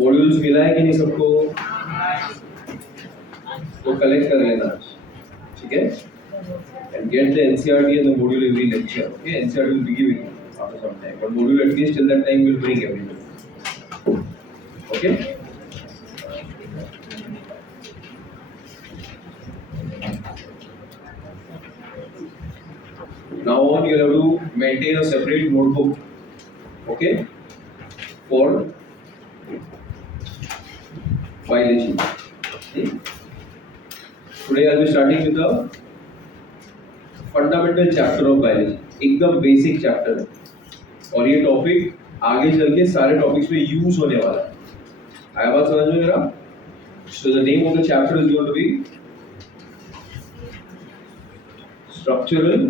Modules मिला है कि नहीं सबको? तो कलेक्ट कर लेना, ठीक है? And get the NCERT and the module every lecture. Okay, NCERT will be giving after some time, but module at least till that time will bring everything. Okay. Now on, you have to maintain a separate notebook. Okay, for biology. Today I'll be starting with the fundamental chapter of biology, एकदम basic chapter है और ये topic आगे चल के सारे topics में use होने वाला है। आया बात समझ में मेरा? So the name of the chapter is going to be structural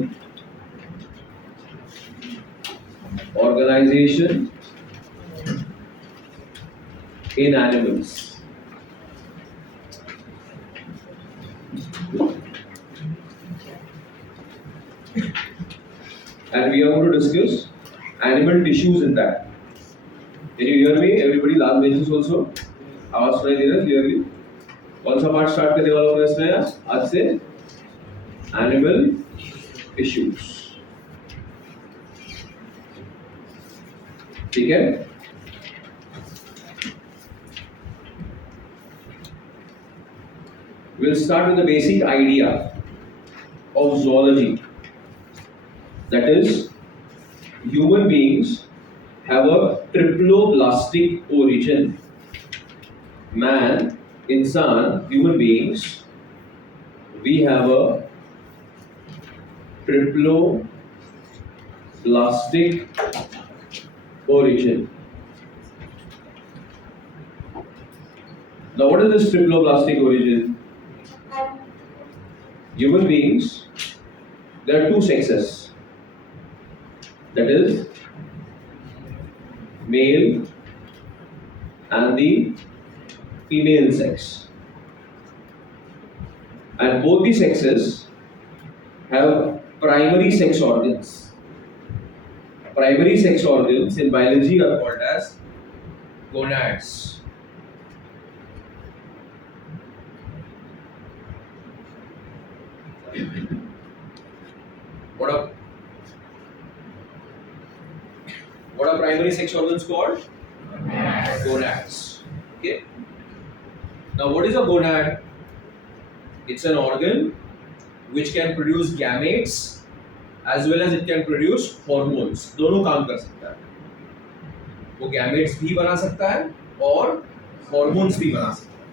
organisation in animals. And we are going to discuss animal tissues in that. Can you hear me? Everybody, last benches also. आवाज सुनाई दे रहा है clearly? कौन सा part start करने वाला हूँ मैं इसमें आज से? Animal tissues. ठीक है? We'll start with the basic idea of zoology. That is, human beings have a triploblastic origin. Man, insan, human beings, we have a triploblastic origin. Now, what is this triploblastic origin? Human beings, there are two sexes. That is male and the female sex, and both the sexes have primary sex organs. Primary sex organs in biology are called as gonads. What are primary sex organs called? Gonads. Okay. Now, what is a gonad? It's an organ which can produce gametes as well as it can produce hormones. दोनों काम कर सकता है। वो gametes भी बना सकता है और hormones भी बना सकता है।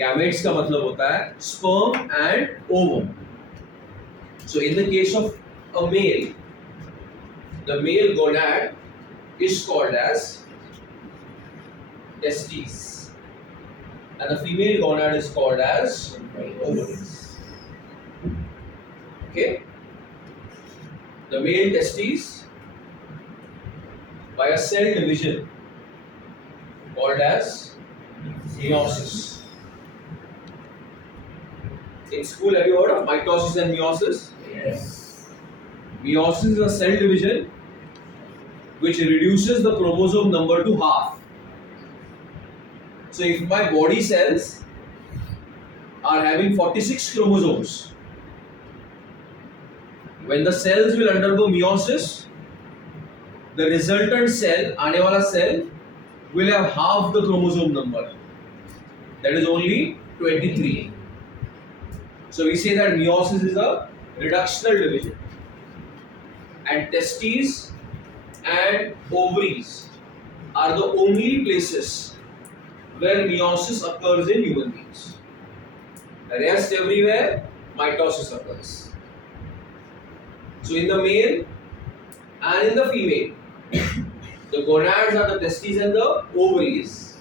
Gametes का मतलब होता है sperm and ovum. So, in the case of a male, the male gonad is called as testes, and the female gonad is called as ovaries. Okay, the male testes, by a cell division called as meiosis. In school, have you heard of mitosis and meiosis? Yes. Meiosis is a cell division which reduces the chromosome number to half. So if my body cells are having 46 chromosomes, when the cells will undergo meiosis, the resultant cell, aane wala cell, will have half the chromosome number. That is only 23. So we say that meiosis is a reductional division. And testes and ovaries are the only places where meiosis occurs in human beings. The rest everywhere, mitosis occurs. So in the male and in the female, the gonads are the testes and the ovaries.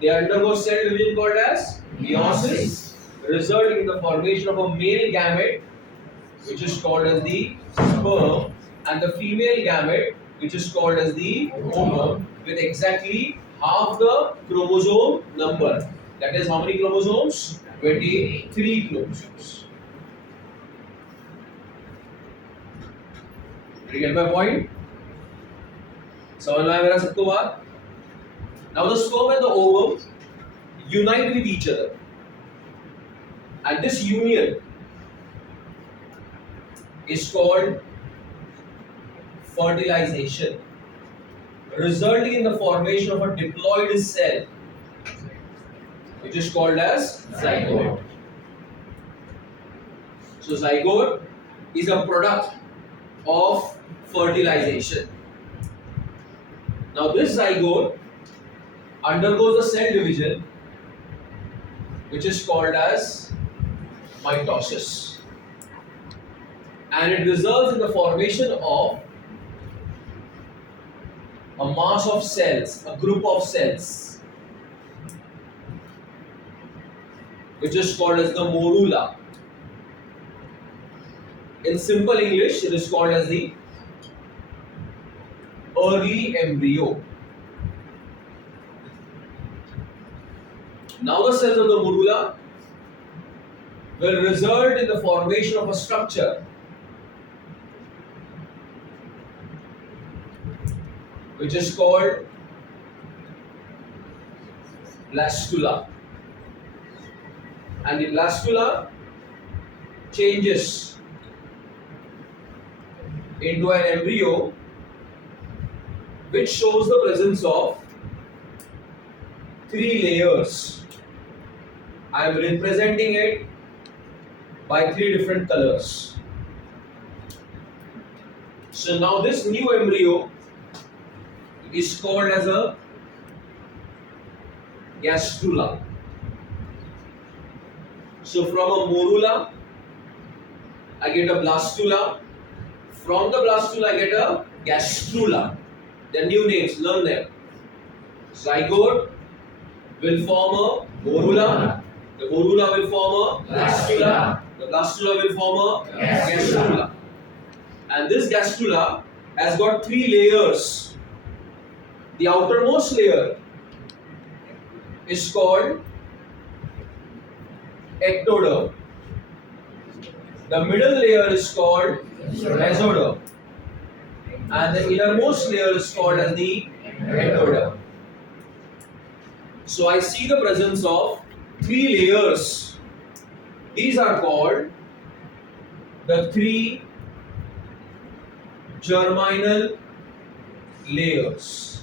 They undergo cell division called as meiosis, resulting in the formation of a male gamete, which is called as the sperm, and the female gamete, which is called as the ovum, with exactly half the chromosome number. That is how many chromosomes? 23 chromosomes. Did you get my point? समझ में आया मेरा सबको बात? Now the sperm and the ovum unite with each other, and this union is called fertilization, resulting in the formation of a diploid cell, which is called as zygote. So zygote is a product of fertilization. Now this zygote undergoes a cell division, which is called as mitosis, and it results in the formation of a mass of cells, a group of cells, which is called as the morula. In simple English, it is called as the early embryo. Now the cells of the morula will result in the formation of a structure which is called blastula, and the blastula changes into an embryo which shows the presence of 3 layers. I am representing it by 3 different colors. So now this new embryo is called as a gastrula. So from a morula, I get a blastula. From the blastula, I get a gastrula. The new names, learn them. Zygote will form a morula. The morula will form a blastula. The blastula will form a gastrula. And this gastrula has got 3 layers. The outermost layer is called ectoderm. The middle layer is called mesoderm, and the innermost layer is called as the endoderm. So I see the presence of 3 layers. These are called the 3 germinal layers.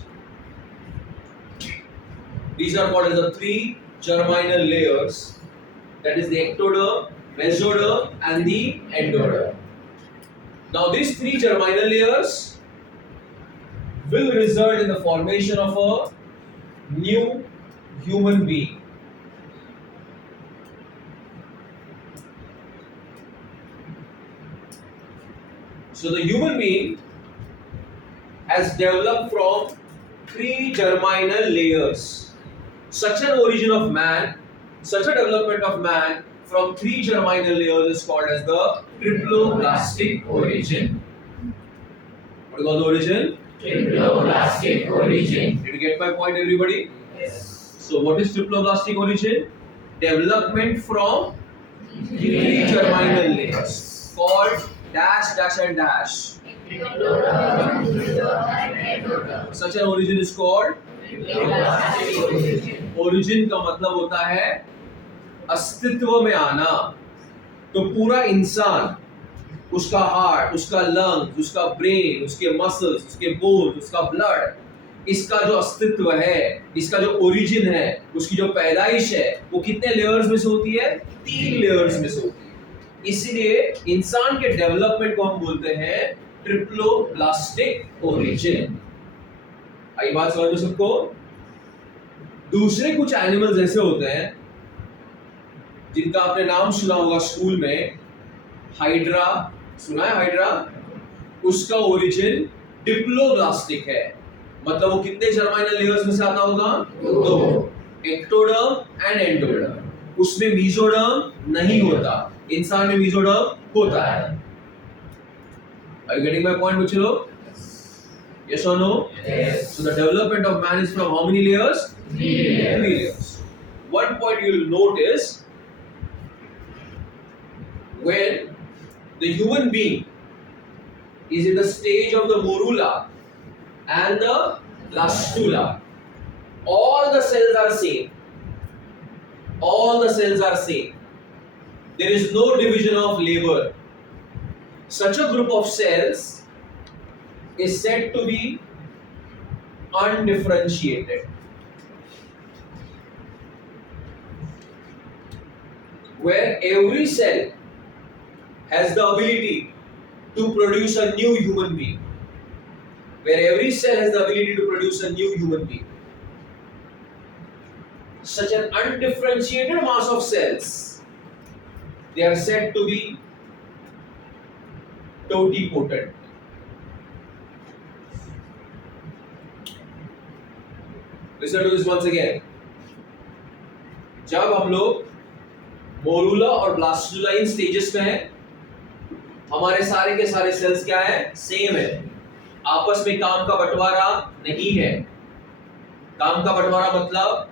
These are called as the 3 germinal layers, that is the ectoderm, mesoderm and the endoderm. Now these 3 germinal layers will result in the formation of a new human being. So the human being has developed from 3 germinal layers. Such an origin of man, such a development of man from 3 germinal layers is called as the triploblastic origin. What is called the origin? Triploblastic origin. Did you get my point, everybody? Yes. So what is triploblastic origin? Development from 3 germinal layers called dash, dash and dash. Such an origin is called Triploblastic origin. origin का मतलब होता है अस्तित्व में आना. तो पूरा इंसान, उसका हार्ट, उसका लंग, उसका ब्रेन, उसके मसल्स, उसके बोन, उसका ब्लड, इसका जो अस्तित्व है, इसका जो ओरिजिन है, उसकी जो पैदाइश है, वो कितने लेयर्स में से होती है? 3 लेयर्स में से होती है. इसीलिए इंसान के डेवलपमेंट को हम बोलते हैं ट्रिप्लोब्लास्टिक ओरिजिन. आई बात समझ में सबको? दूसरे कुछ एनिमल्स ऐसे होते हैं जिनका आपने नाम सुना होगा स्कूल में. हाइड्रा, सुना है हाइड्रा? उसका ओरिजिन डिप्लोब्लास्टिक है. मतलब वो कितने जर्माइनल लेयर्स में से आता होगा? 2. Ectoderm and endoderm. उसमें मीजोडर्म नहीं होता. इंसान में मीजोडर्म होता है. Are you getting my point, बच्चों? Yes or no? Yes. So the development of man is from how many layers? 3 layers. 3 layers. One point you will note is when the human being is in the stage of the morula and the blastula, all the cells are same. All the cells are same. There is no division of labor. Such a group of cells is said to be undifferentiated. Where every cell has the ability to produce a new human being. Where every cell has the ability to produce a new human being. Such an undifferentiated mass of cells, they are said to be totipotent. Listen to this once again. जब हम लोग morula और blastula stages में हैं, हमारे सारे के सारे सेल्स क्या है? सेम है. आपस में काम का बंटवारा नहीं है. काम का बंटवारा मतलब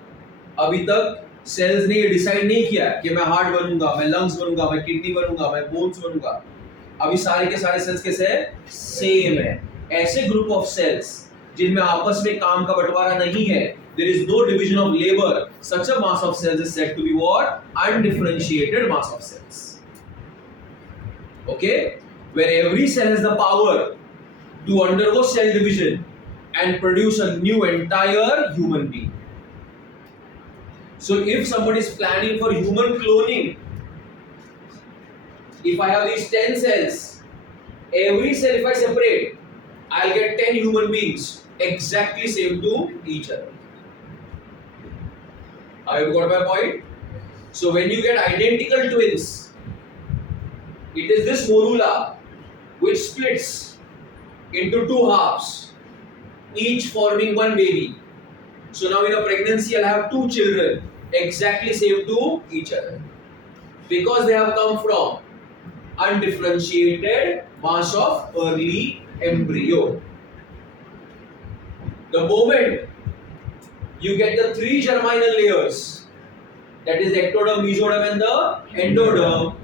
अभी तक सेल्स ने ये डिसाइड नहीं किया कि मैं हार्ट बनूंगा, मैं लंग्स बनूंगा, मैं किडनी बनूंगा, मैं बोन्स बनूंगा. अभी सारे के सारे सेल्स कैसे है? सेम है. ऐसे ग्रुप ऑफ सेल्स जिनमें आपस में काम का बंटवारा नहीं है, there is no division of labor, such a mass of cells is said to be what? Undifferentiated mass of cells. Okay, where every cell has the power to undergo cell division and produce a new entire human being. So if somebody is planning for human cloning, if I have these 10 cells, every cell if I separate, I'll get 10 human beings exactly same to each other. Have you got my point? So when you get identical twins, it is this morula which splits into two halves, each forming one baby. So now in a pregnancy I'll have two children exactly same to each other, because they have come from undifferentiated mass of early embryo. The moment you get the three germinal layers, that is the ectoderm, mesoderm and the endoderm,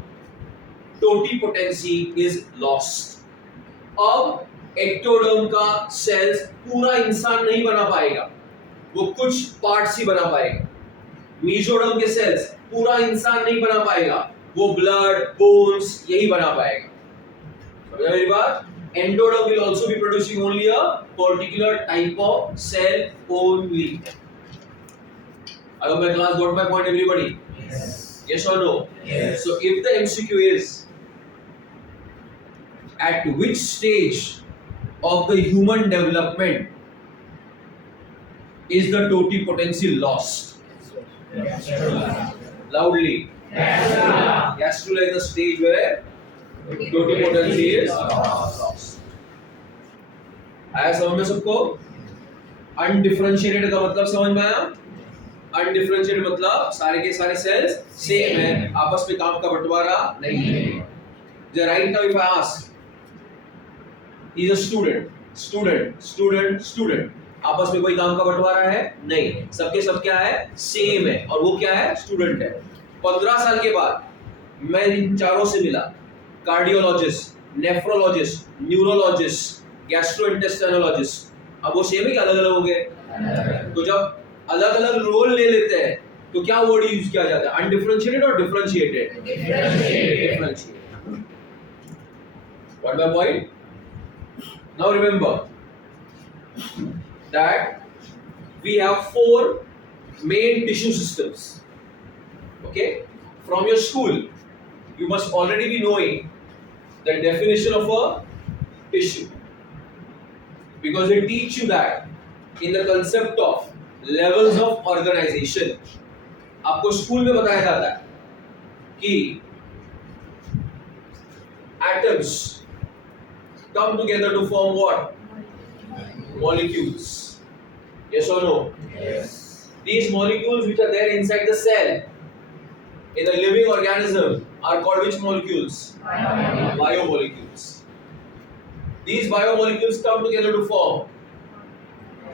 totipotency is lost. अब ectoderm का cells पूरा इंसान नहीं बना पाएगा, वो कुछ parts ही बना पाएगा. mesoderm के cells पूरा इंसान नहीं बना पाएगा, वो blood, bones यही बना पाएगा. समझा मेरी बात? Endoderm will also be producing only a particular type of cell only. I hope my class got my point, everybody. Yes or no? Yes. So if the MCQ is at which stage of the human development is the totipotency lost? Loudly. Gastrula is the stage where totipotency is lost. आया समझ में सबको? Undifferentiated का मतलब समझ में आया? Undifferentiated मतलब सारे के सारे cells same है, आपस में काम का बंटवारा नहीं है. The right now if I ask, he is a student, आपस में कोई काम का बंटवारा है? नहीं. सबके सब क्या है? सेम है. और वो क्या है? स्टूडेंट है. 15 साल के बाद मैं इन चारों से मिला, कार्डियोलॉजिस्ट, नेफ्रोलॉजिस्ट, न्यूरोलॉजिस्ट, गैस्ट्रोइंटेस्टाइनोलॉजिस्ट. अब वो सेम है कि अलग अलग हो गए? तो जब अलग अलग रोल ले लेते हैं तो क्या वर्ड यूज किया जाता है? अनडिफरेंशिएटेड और differentiated? Differentiated. What my point? Now remember that we have 4 main tissue systems. Okay? From your school, you must already be knowing the definition of a tissue, because they teach you that in the concept of levels of organization. आपको school में बताया जाता है कि atoms come together to form what? Molecules. Yes or no? Yes. These molecules which are there inside the cell in a living organism are called which molecules? Biomolecules. These biomolecules come together to form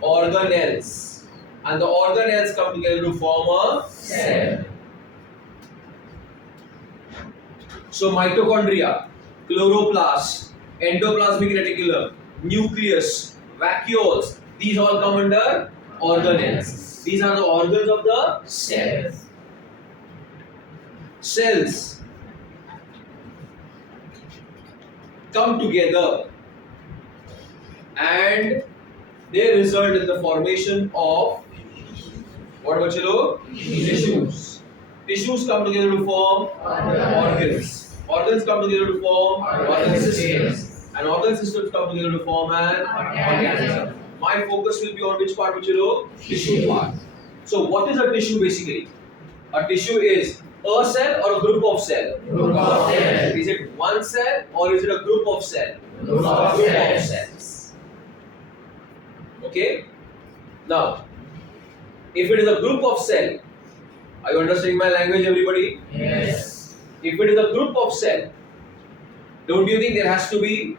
organelles, and the organelles come together to form a cell. So mitochondria, chloroplast, endoplasmic reticulum, nucleus, vacuoles, these all come under organelles. These are the organs of the cell. Cells. Cells come together and they result in the formation of what बच्चे लोग? Tissues. Tissues come together to form organs. Organs come together to form organ systems. And organ systems come together to form an organism. My focus will be on which part, बच्चे लोग? Tissue part. So what is a tissue basically? A tissue is a cell or a group of cell? Group of cells. Is it one cell or is it a group of cell? Group of cells. cells. Okay? Now, if it is a group of cell, are you understanding my language, everybody? Yes. If it is a group of cell, don't you think there has to be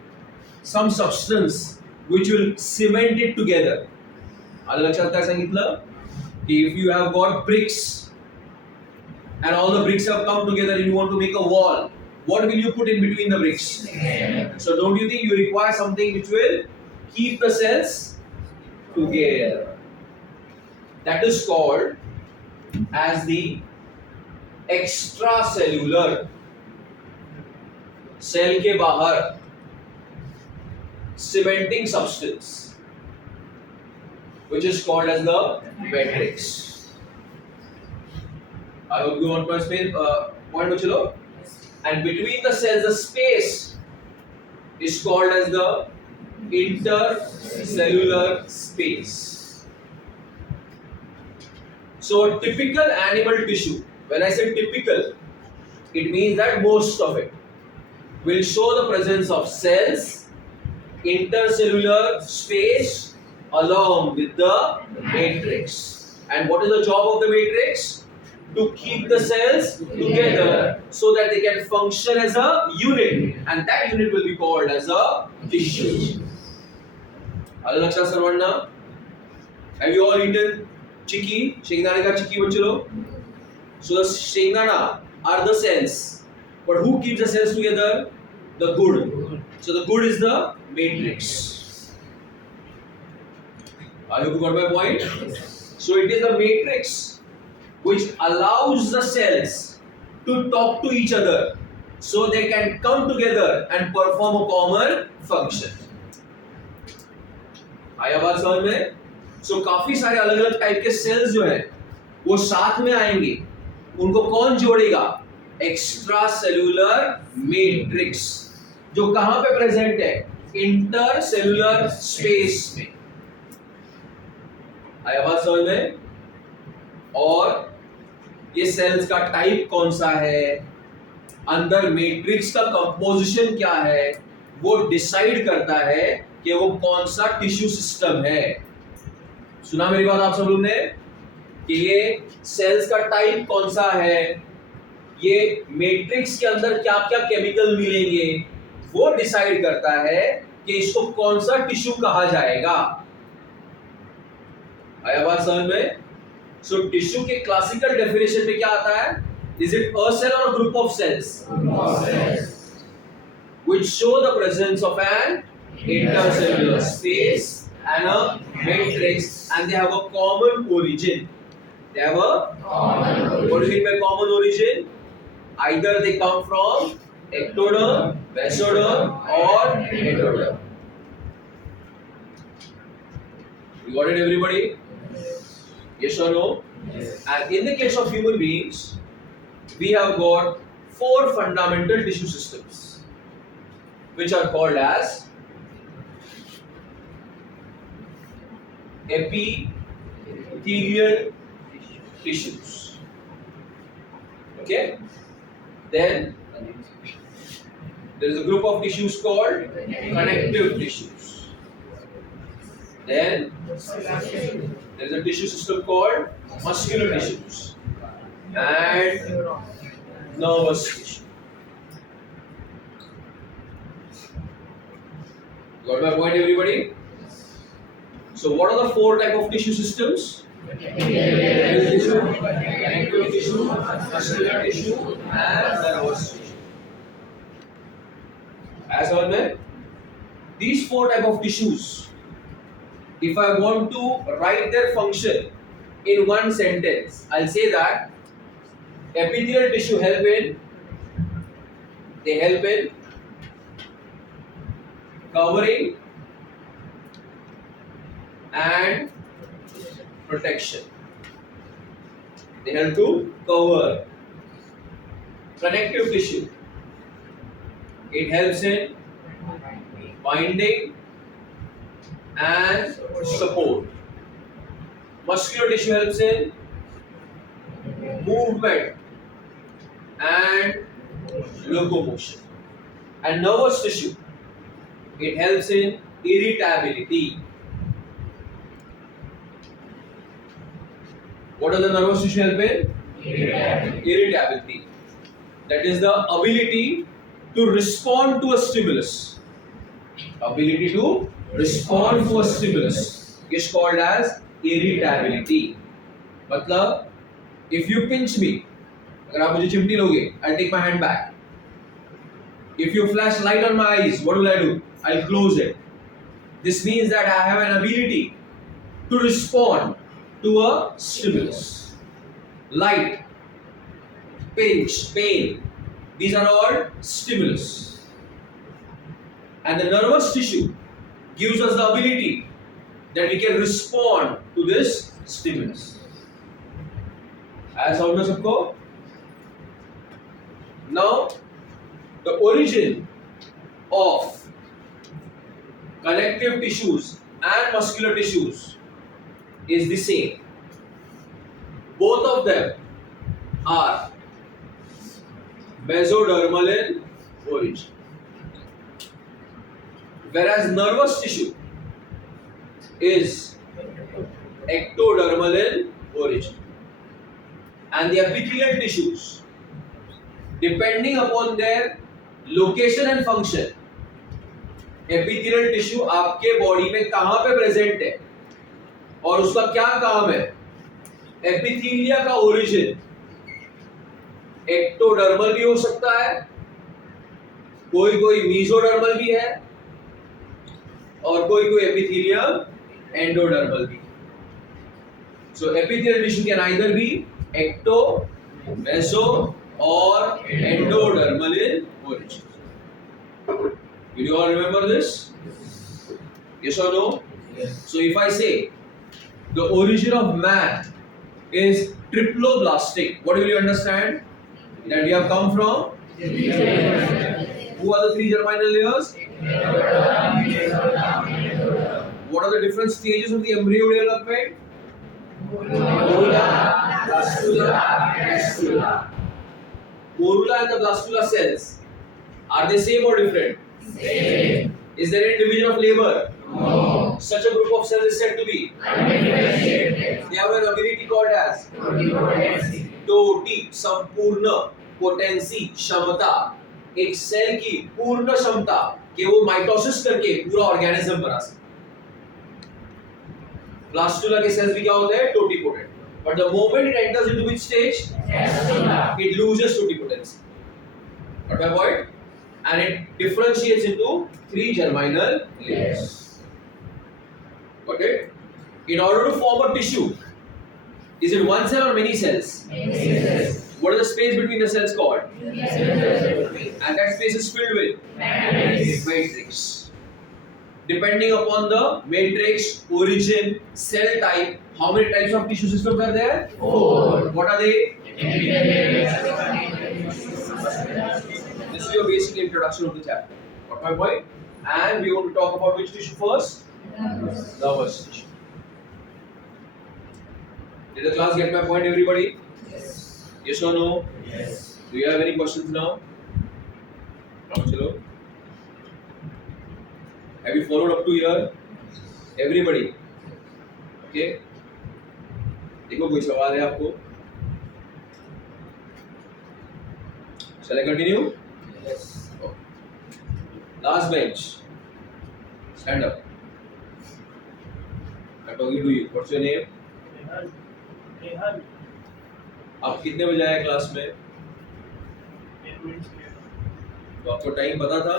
some substance which will cement it together? आलं लक्षात काय सांगितलं? की if you have got bricks and all the bricks have come together and you want to make a wall, what will you put in between the bricks? So don't you think you require something which will keep the cells together? That is called as the extracellular. Cell के बाहर cementing substance, which is called as the matrix. I hope you want to explain point बच्चे लोग. And between the cells, the space is called as the intercellular space. So a typical animal tissue, when I say typical, it means that most of it will show the presence of cells, intercellular space along with the matrix. And what is the job of the matrix? To keep the cells together so that they can function as a unit, and that unit will be called as a tissue. आलं लक्षात सर्वांना? Have you all eaten chicky? शेंगदाणे का चिक्की बच्चे लोग? So the shengdana are the cells, but who keeps the cells together? The good. So the good is the matrix. I hope you got my point. So it is the matrix which allows the cells to talk to each other so they can come together and perform a common function. आया बात समझ में? So काफी सारे अलग अलग type के sales जो हैं वो साथ में आएंगे. उनको कौन जोड़ेगा? एक्स्ट्रा सेल्यूलर मैट्रिक्स, जो कहां पे प्रेजेंट है? इंटरसेल्यूलर स्पेस में. आया बात समझ में? और ये सेल्स का टाइप कौन सा है, अंदर मैट्रिक्स का कंपोजिशन क्या है, वो डिसाइड करता है कि वो कौन सा टिश्यू सिस्टम है. सुना मेरी बात आप सब लोग ने? कि ये सेल्स का टाइप कौन सा है, ये मैट्रिक्स के अंदर क्या क्या केमिकल मिलेंगे, वो डिसाइड करता है कि इसको कौन सा टिश्यू कहा जाएगा. आया बात समझ में? सो टिश्यू के क्लासिकल डेफिनेशन में क्या आता है? Is it a cell or group of cells which show the presence of an intercellular space and a matrix, and they have a common origin. They have a what do you mean by common origin? Either they come from ectoderm, mesoderm, or endoderm. You got it, everybody? Yes or no? Yes. And in the case of human beings, we have got 4 fundamental tissue systems, which are called as epithelial tissues. Okay? Then there is a group of tissues called connective tissues. Then there is a tissue system called muscular tissues and nervous tissue. Got my point, everybody? So what are the 4 type of tissue systems? Connective tissue, muscular tissue, and nervous tissue. As well, man, these 4 type of tissues, if I want to write their function, in one sentence, I'll say that epithelial tissue help in covering and protection. They help to cover. Connective tissue, it helps in binding and support. Muscular tissue helps in movement and locomotion. And nervous tissue, it helps in irritability. What does the nervous tissue help in? Irritability. That is the ability to respond to a stimulus. Ability to respond to a stimulus is called as irritability. मतलब if you pinch me, अगर आप मुझे चिमटी लोगे, I'll take my hand back. If you flash light on my eyes, what will I do? I'll close it. This means that I have an ability to respond to a stimulus. Light, pinch, pain, these are all stimulus. And the nervous tissue gives us the ability that we can respond to this stimulus. As समझ में सबको? Now, the origin of connective tissues and muscular tissues is the same. Both of them are mesodermal in origin. Whereas nervous tissue is ectodermal in origin. And the epithelial tissues, depending upon their location and function, epithelial tissue आपके body में कहां पे present है और उसका क्या काम है, एपिथेलिया का ओरिजिन एक्टोडर्मल भी हो सकता है, कोई मीजोडर्मल भी है और कोई एपिथेलियम एंडोडर्मल भी. So epithelial tissue can either be ecto, meso or endodermal in origin. Will you all remember this? Yes or no? Yes. So if I say the origin of man is triploblastic, what will you understand? That we have come from? Who are the three germinal layers? What are the different stages of the embryo development? Morula, blastula, gastrula. Morula and the blastula cells, are they same or different? Same. Is there any division of labor? No. Such a group of cells is said to be? Undifferentiated. They have an ability called as Pluripotency. टोटी, संपूर्ण, potency, क्षमता. एक cell की पूर्ण क्षमता कि वो mitosis करके पूरा ऑर्गेनिज्म बना सके. ब्लास्टुला के सेल्स भी क्या होते हैं? Totipotent. But the moment it enters into which stage? Gastrula. It loses totipotency. Got my point? And it differentiates into three germinal layers. Got it? In order to form a tissue, is it one cell or many cells? Yes. What is the space between the cells called? Yes. And that space is filled with matrix. Depending upon the matrix, origin, cell type, how many types of tissue systems are there? 4. What are they? This is your basic introduction of the chapter. Got my point? And we want to talk about which tissue first? Nervous tissue. Did the class get my point, everybody? Yes. Yes or no? Yes. Do you have any questions now? Now, chalo. Have you followed up to here? Everybody? Okay? देखो कोई सवाल है आपको? Shall I continue? Yes. Last bench. Stand up. I'm talking to you. What's your name? आप कितने बजे आए class में? तो आपको टाइम पता था?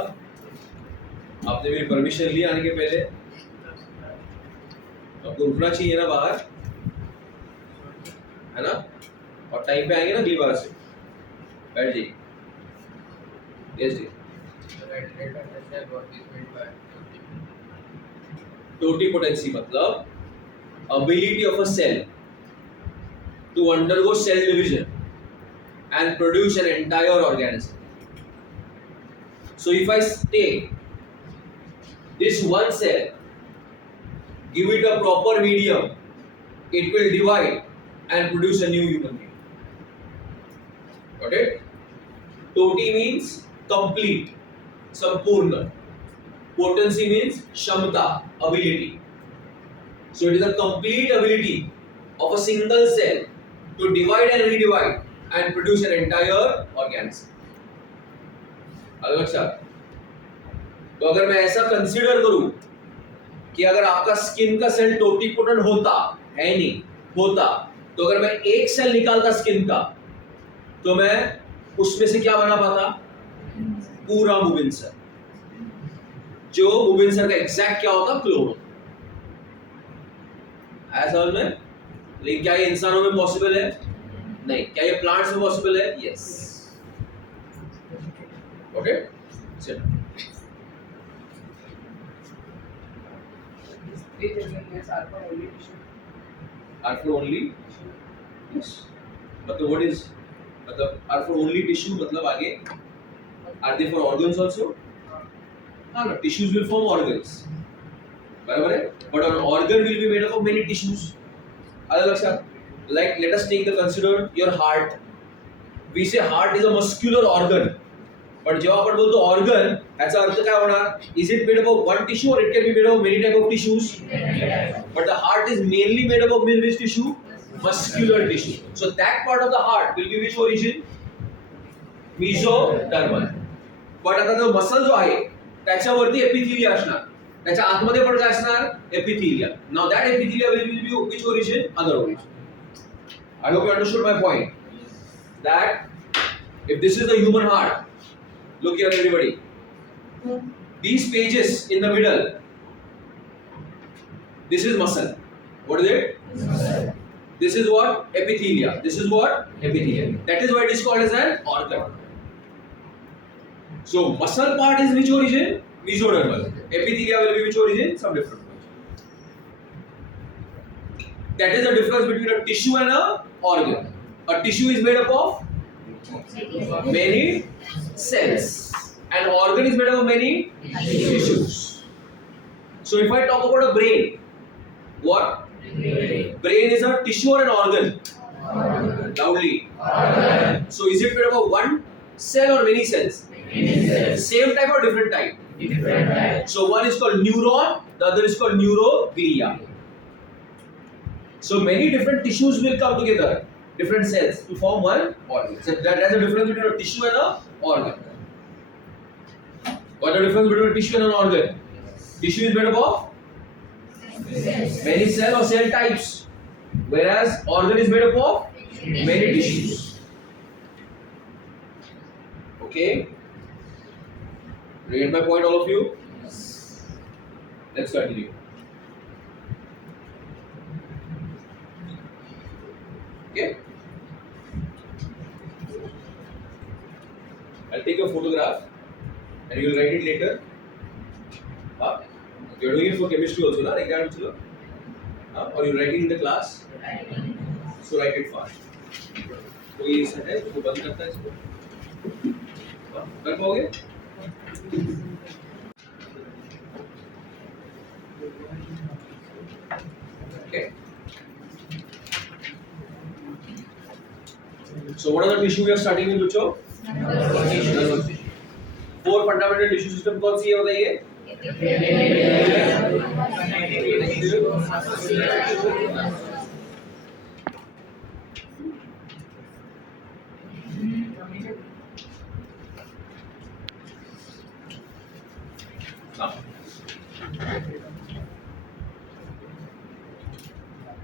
आपने मेरी परमिशन ली आने के पहले? आपको रुकना चाहिए ना बाहर? है ना, और टाइम पे आएंगे ना अगली बार से, बैठ जाइए। यस जी। टोटिपोटेंसी मतलब ability of a cell to undergo cell division and produce an entire organism. So if I take this one cell, give it a proper medium, it will divide and produce a new human being. Got it? Toti means complete, sampurna. Potency means shamta, ability. So it is a complete ability of a single cell to divide and redivide and produce an entire organism. अलग लक्षात। तो अगर मैं ऐसा consider करूं कि अगर आपका स्किन का सेल टोटिपोटेंट होता है नहीं होता, तो अगर मैं एक सेल निकालता स्किन का, तो मैं उसमें से क्या बना पाता? पूरा मुबिन्सर, जो मुबिन्सर का एग्जैक्ट क्या होता? क्लोन। आया समझ में? लेकिन क्या ये इंसानों में पॉसिबल है? नहीं। क्या ये प्लांट्स में पॉसिबल है? यस। ओके, चलो। Are for only? Yes. मतलब what is? मतलब are for only tissue मतलब आगे? Are they for organs also? हाँ ना, tissues will form organs. बराबर है? But an organ will be made up of many tissues. अलग लक्षात? Like let us take the consider your heart. We say heart is a muscular organ. But जेव्हा आपण बोलतो organ, याचा अर्थ काय होणार? Is it made up of one tissue or it can be made up of many type of tissues? But the heart is mainly made up of which tissue? Muscular tissue. So that part of the heart will be which origin? Mesodermal. But आता जो muscle जो आहे, त्याच्यावरती epithelia असणार. त्याच्या आतमध्ये पण काय असणार? Epithelia. Now that epithelia will be which origin? Other origin. I hope you understood my point. That if this is the human heart, look here everybody. These pages in the middle, this is muscle. What is it? Muscle. This is what? Epithelia. This is what? Epithelia. That is why it is called as an organ. So muscle part is which origin? Mesodermal. Epithelia will be which origin? Some different origin. That is the difference between a tissue and a organ. A tissue is made up of many cells. An organ is made up of many tissues. So if I talk about a brain, what? Brain is a tissue or an organ? Loudly. So is it made up of one cell or many cells? Same type or different type? So one is called neuron, the other is called neuroglia. So many different tissues will come together, different cells to form one organ. So that's the difference between a tissue and an organ. What is the difference between a tissue and an organ? Tissue is made up of many cell or cell types, whereas organ is made up of many tissues. Okay? Do you get my point, all of you? Let's continue. Okay? I'll take a photograph and you will write it later. Huh? You are doing it for chemistry also, na? Exam also, huh? Or you write it in the class? So write it fast. कोई ऐसा है जो बंद करता है इसको? कर पाओगे? Okay. So what are the tissue we are starting with, Lucho? Nervous tissue. 4 fundamental tissue system कौन सी है बताइए?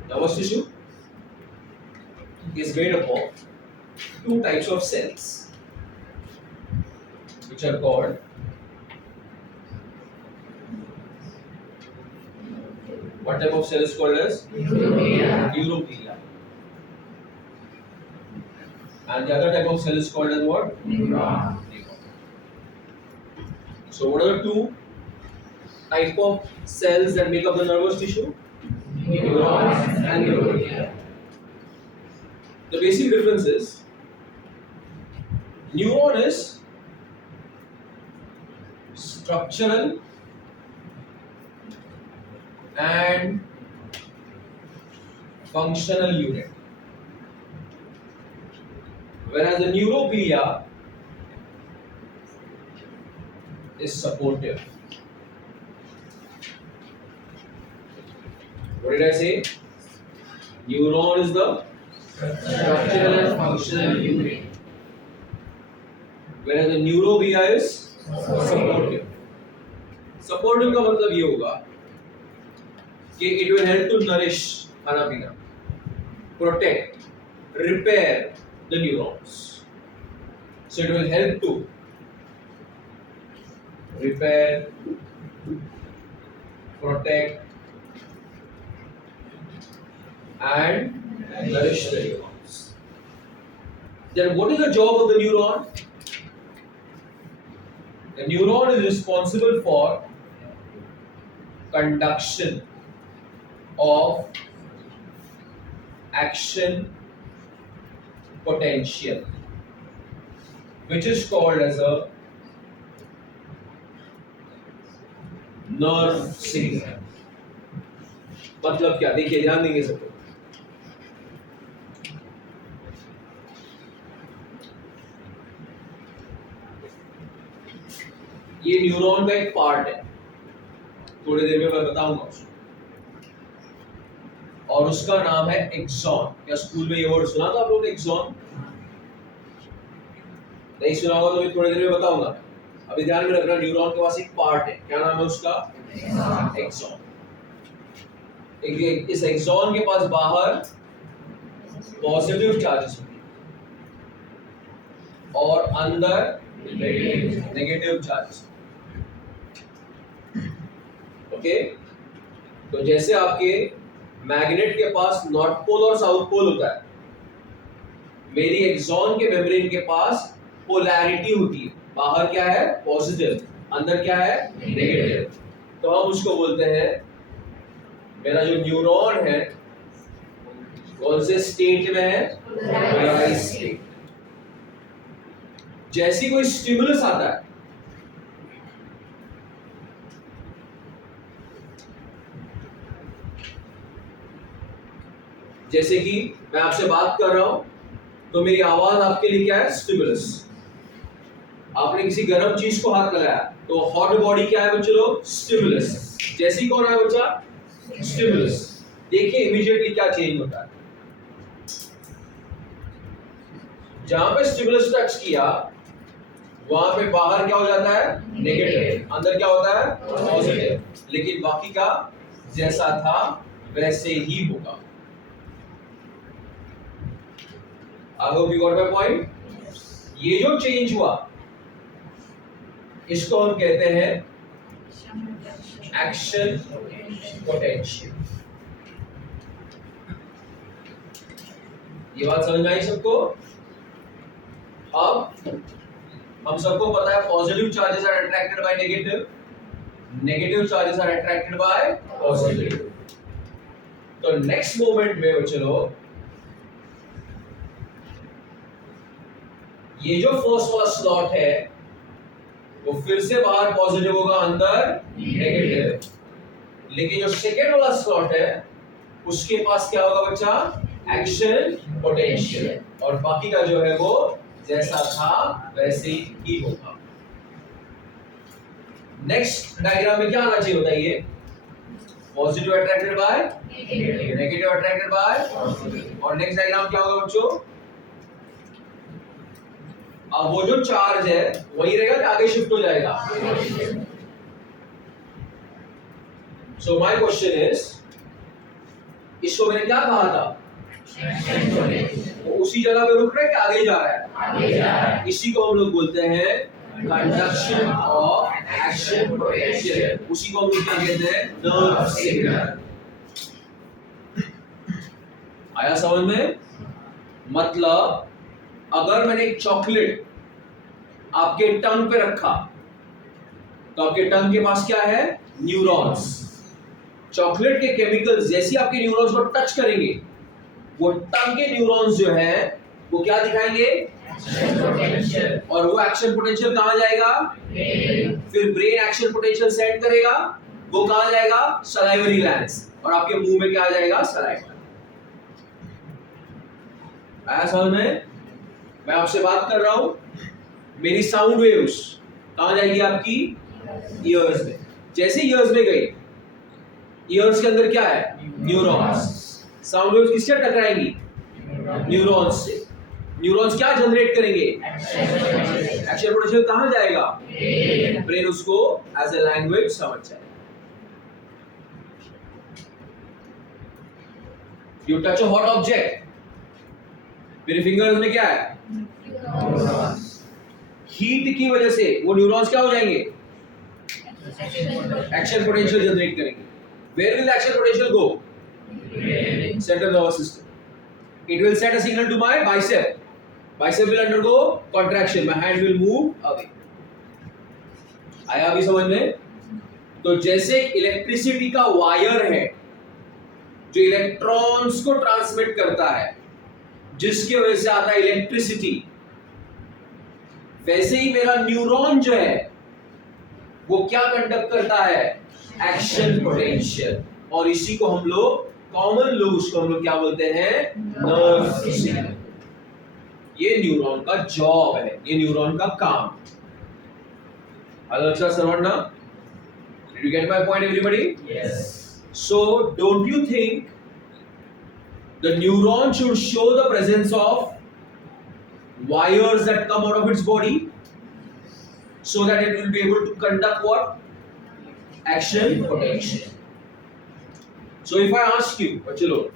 Nervous tissue is made up of 2 types of cells, which are called what type of cell is called as? Neuroglia. and the other type of cell is called as what? Neuron. So what are the two type of cells that make up the nervous tissue? Neurons and glia. The basic difference is neuron is structural and functional unit, whereas the neuroglia is supportive. What did I say? Neuron is the Structural and functional unit. whereas the neuroglia is supportive. Supportive का मतलब ये होगा कि it will help to nourish खाना पीना, protect, repair the neurons. So it will help to repair, protect, and nourish the neurons. Then what is the job of the neuron? The neuron is responsible for conduction of action potential, which is called as a nerve signal. मतलब क्या? देखिए, ध्यान देंगे सब लोग। ये neuron का एक पार्ट है, थोड़ी देर में मैं बताऊंगा उसको, और उसका नाम है एक्सॉन। क्या स्कूल में ये वर्ड सुना था आप लोगों ने? एक्सॉन नहीं सुना होगा तो मैं थोड़ी देर में बताऊंगा। अभी ध्यान में रखना, न्यूरॉन के पास एक पार्ट है, क्या नाम है उसका? एक्सॉन। इस एक्सॉन के पास बाहर पॉजिटिव चार्जेस होते हैं और अंदर नेगेटिव चार्जेस। ओके, तो जैसे आपके मैग्नेट के पास नॉर्थ पोल और साउथ पोल होता है, मेरी एक्सॉन के मेम्ब्रेन के पास पोलैरिटी होती है, बाहर क्या है? पॉजिटिव, अंदर क्या है? नेगेटिव। तो हम उसको बोलते हैं, मेरा जो न्यूरॉन है कौन से स्टेट में है? Polarised state. जैसे कोई स्टिमुलस आता है, जैसे कि मैं आपसे बात कर रहा हूं तो मेरी आवाज आपके लिए क्या है? स्टिमुलस। आपने किसी गर्म चीज को हाथ लगाया तो हॉट बॉडी क्या है बच्चों लोग? स्टिमुलस। जैसी कौन है बच्चा? स्टिमुलस। देखिए इमीडिएटली क्या चेंज होता है। जहां पे स्टिमुलस टच किया वहां पे बाहर क्या हो जाता है? नेगेटिव, अंदर क्या होता है? पॉजिटिव। लेकिन बाकी का जैसा था वैसे ही होगा। I hope you got my point. ये जो चेंज हुआ इसको हम कहते हैं एक्शन पोटेंशियल। ये बात समझ में आई सबको? अब हम सबको पता है positive charges are attracted by negative, negative charges are attracted by positive. तो नेक्स्ट मोमेंट में चलो, ये जो फर्स्ट वाला स्लॉट है वो फिर से बाहर पॉजिटिव होगा, अंदर नेगेटिव। लेकिन जो सेकेंड वाला स्लॉट है उसके पास क्या होगा बच्चा? Action potential. और बाकी का जो है वो जैसा था वैसे ही होगा। नेक्स्ट डायग्राम में क्या आना चाहिए बताइए? Positive attracted by negative attracted by. और नेक्स्ट डायग्राम क्या होगा बच्चों? अब वो जो चार्ज है वही रहेगा कि आगे शिफ्ट हो जाएगा? सो माय क्वेश्चन इज, इसको मैंने क्या कहा था? वो उसी जगह पे रुक रहा है कि आगे जा रहा है? आगे जा रहा है। इसी को हम लोग बोलते हैं कंडक्शन ऑफ एक्शन पोटेंशियल। उसी को हम लोग क्या कहते हैं? Nerve signal. आया समझ में? मतलब अगर मैंने एक चॉकलेट आपके टंग पे रखा तो आपके टंग के पास क्या है? न्यूरॉन्स। चॉकलेट के केमिकल्स जैसे आपके न्यूरॉन्स को टच करेंगे, वो टंग के न्यूरॉन्स जो है वो क्या दिखाएंगे? और वो एक्शन पोटेंशियल कहां जाएगा? फिर ब्रेन एक्शन पोटेंशियल सेंड करेगा, वो कहां जाएगा? सलाइवरी ग्लैंड्स, और आपके मुंह में क्या आ जाएगा? सलाइवा। आया समझ में? मैं आपसे बात कर रहा हूं, मेरी साउंड वेव्स कहां जाएगी? आपकी ईयर्स में। जैसे ईयर्स में गई, ईयर्स के अंदर क्या है? न्यूरॉन्स। साउंड वेव्स किससे टकराएंगी? न्यूरॉन्स से। न्यूरॉन्स क्या जनरेट करेंगे? एक्शन पोटेंशियल कहां जाएगा? ब्रेन उसको एज ए लैंग्वेज समझ जाएगा। You touch a hot object, मेरे फिंगर्स में क्या है? हीट की वजह से वो न्यूरॉन्स क्या हो जाएंगे? एक्शन पोटेंशियल जनरेट करेंगे। Where will action potential go? Central nervous system. It will send a signal to my bicep. Bicep will undergo contraction. My hand will move away. आया अभी समझ में? तो जैसे इलेक्ट्रिसिटी का वायर है जो इलेक्ट्रॉन्स को ट्रांसमिट करता है, जिसकी वजह से आता है इलेक्ट्रिसिटी, वैसे ही मेरा न्यूरॉन जो है वो क्या कंडक्ट करता है? Action potential. और इसी को हम लोग, कॉमन लोग उसको हम लोग क्या बोलते हैं? Nerve signal. ये न्यूरॉन का जॉब है, ये न्यूरॉन का काम। अच्छा सर्वण्णा, did you get my point everybody? Yes. So don't you think the neuron should show the presence of wires that come out of its body so that it will be able to conduct what? Action potential. So if I ask you, chalo,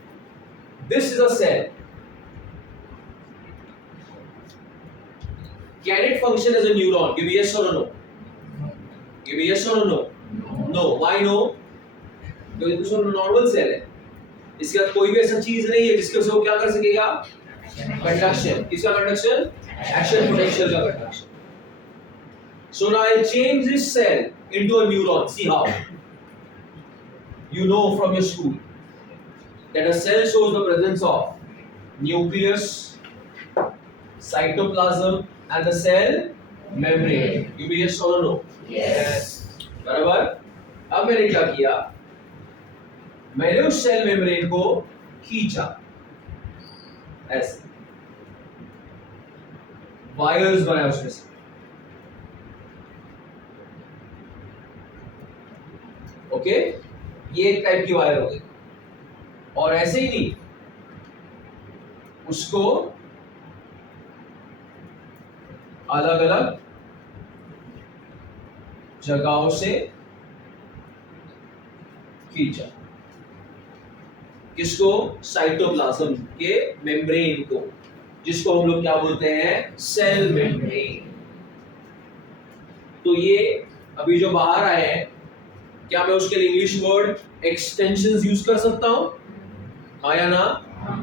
this is a cell. Can it function as a neuron? Give me yes or no. Give me yes or no. No. Why no? क्योंकि कुछ normal cell है, इसके बाद कोई भी ऐसा चीज नहीं है जिसके से वो क्या कर सकेगा? कंडक्शन। किसका कंडक्शन? एक्शन पोटेंशियल का conduction. So now I'll change this cell into a neuron. See how? You know from your school that a cell shows the presence of nucleus, cytoplasm and the cell membrane. You be yes or no? Yes. बराबर? अब मैंने क्या किया? मैंने उस cell membrane को खींचा ऐसे, वायर्स बनाया उसमें से। ओके, ये एक टाइप की वायर हो गई। और ऐसे ही नहीं, उसको अलग अलग जगहों से खींचा। किसको? साइटोप्लाज्म के मेम्ब्रेन को, जिसको हम लोग क्या बोलते हैं? Cell membrane. तो ये अभी जो बाहर आए हैं, क्या मैं उसके लिए इंग्लिश वर्ड एक्सटेंशंस यूज कर सकता हूं? हाँ या ना?